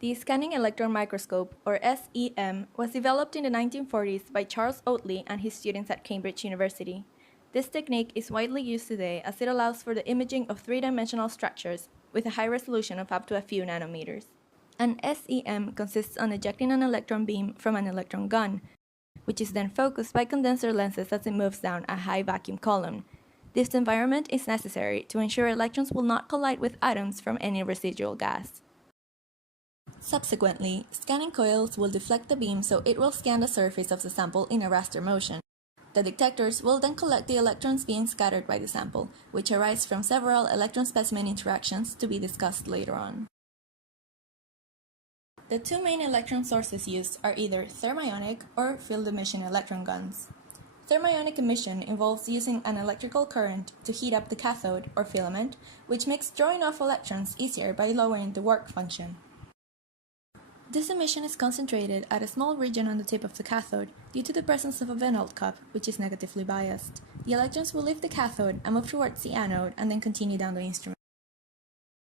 The scanning electron microscope, or SEM, was developed in the 1940s by Charles Oatley and his students at Cambridge University. This technique is widely used today as it allows for the imaging of three-dimensional structures with a high resolution of up to a few nanometers. An SEM consists on ejecting an electron beam from an electron gun, which is then focused by condenser lenses as it moves down a high vacuum column. This environment is necessary to ensure electrons will not collide with atoms from any residual gas. Subsequently, scanning coils will deflect the beam so it will scan the surface of the sample in a raster motion. The detectors will then collect the electrons being scattered by the sample, which arise from several electron-specimen interactions to be discussed later on. The two main electron sources used are either thermionic or field emission electron guns. Thermionic emission involves using an electrical current to heat up the cathode or filament, which makes drawing off electrons easier by lowering the work function. This emission is concentrated at a small region on the tip of the cathode due to the presence of a Benalt cup, which is negatively biased. The electrons will leave the cathode and move towards the anode and then continue down the instrument.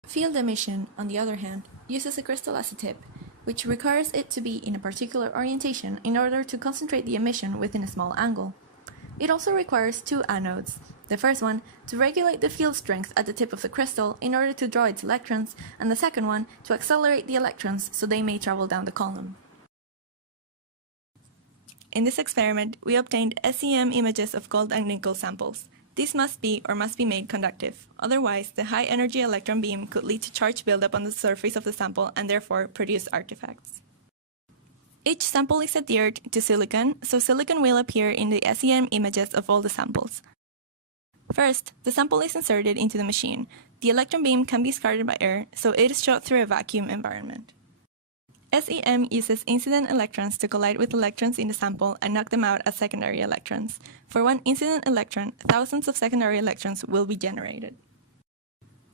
Field emission, on the other hand, uses a crystal as a tip, which requires it to be in a particular orientation in order to concentrate the emission within a small angle. It also requires two anodes. The first one to regulate the field strength at the tip of the crystal in order to draw its electrons, and the second one to accelerate the electrons so they may travel down the column. In this experiment, we obtained SEM images of gold and nickel samples. These must be made conductive. Otherwise, the high-energy electron beam could lead to charge buildup on the surface of the sample and therefore produce artifacts. Each sample is adhered to silicon, so silicon will appear in the SEM images of all the samples. First, the sample is inserted into the machine. The electron beam can be scattered by air, so it is shot through a vacuum environment. SEM uses incident electrons to collide with electrons in the sample and knock them out as secondary electrons. For one incident electron, thousands of secondary electrons will be generated.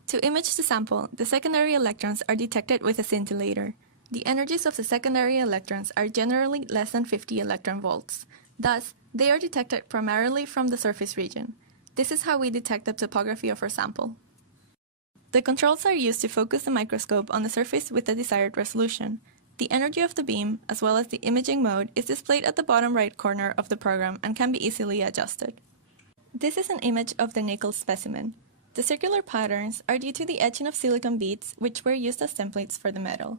To image the sample, the secondary electrons are detected with a scintillator. The energies of the secondary electrons are generally less than 50 electron volts. Thus, they are detected primarily from the surface region. This is how we detect the topography of our sample. The controls are used to focus the microscope on the surface with the desired resolution. The energy of the beam, as well as the imaging mode, is displayed at the bottom right corner of the program and can be easily adjusted. This is an image of the nickel specimen. The circular patterns are due to the etching of silicon beads, which were used as templates for the metal.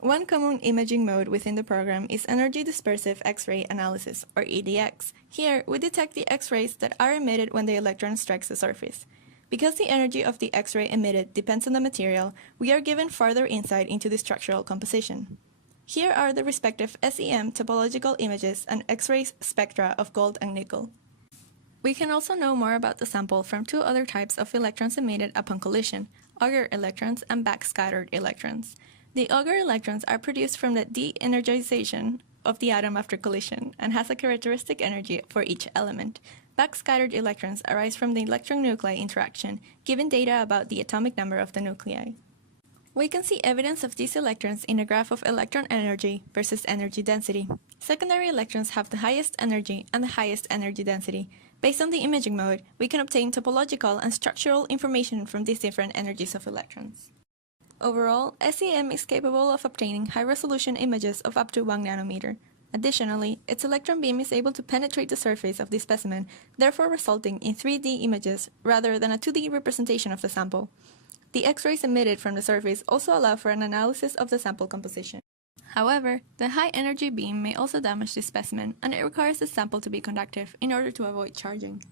One common imaging mode within the program is energy dispersive X-ray analysis, or EDX. Here, we detect the X-rays that are emitted when the electron strikes the surface. Because the energy of the X-ray emitted depends on the material, we are given further insight into the structural composition. Here are the respective SEM topological images and X-ray spectra of gold and nickel. We can also know more about the sample from two other types of electrons emitted upon collision, Auger electrons and backscattered electrons. The Auger electrons are produced from the de-energization of the atom after collision and has a characteristic energy for each element. Backscattered electrons arise from the electron-nuclei interaction, giving data about the atomic number of the nuclei. We can see evidence of these electrons in a graph of electron energy versus energy density. Secondary electrons have the highest energy and the highest energy density. Based on the imaging mode, we can obtain topological and structural information from these different energies of electrons. Overall, SEM is capable of obtaining high-resolution images of up to 1 nanometer. Additionally, its electron beam is able to penetrate the surface of the specimen, therefore resulting in 3D images rather than a 2D representation of the sample. The X-rays emitted from the surface also allow for an analysis of the sample composition. However, the high-energy beam may also damage the specimen, and it requires the sample to be conductive in order to avoid charging.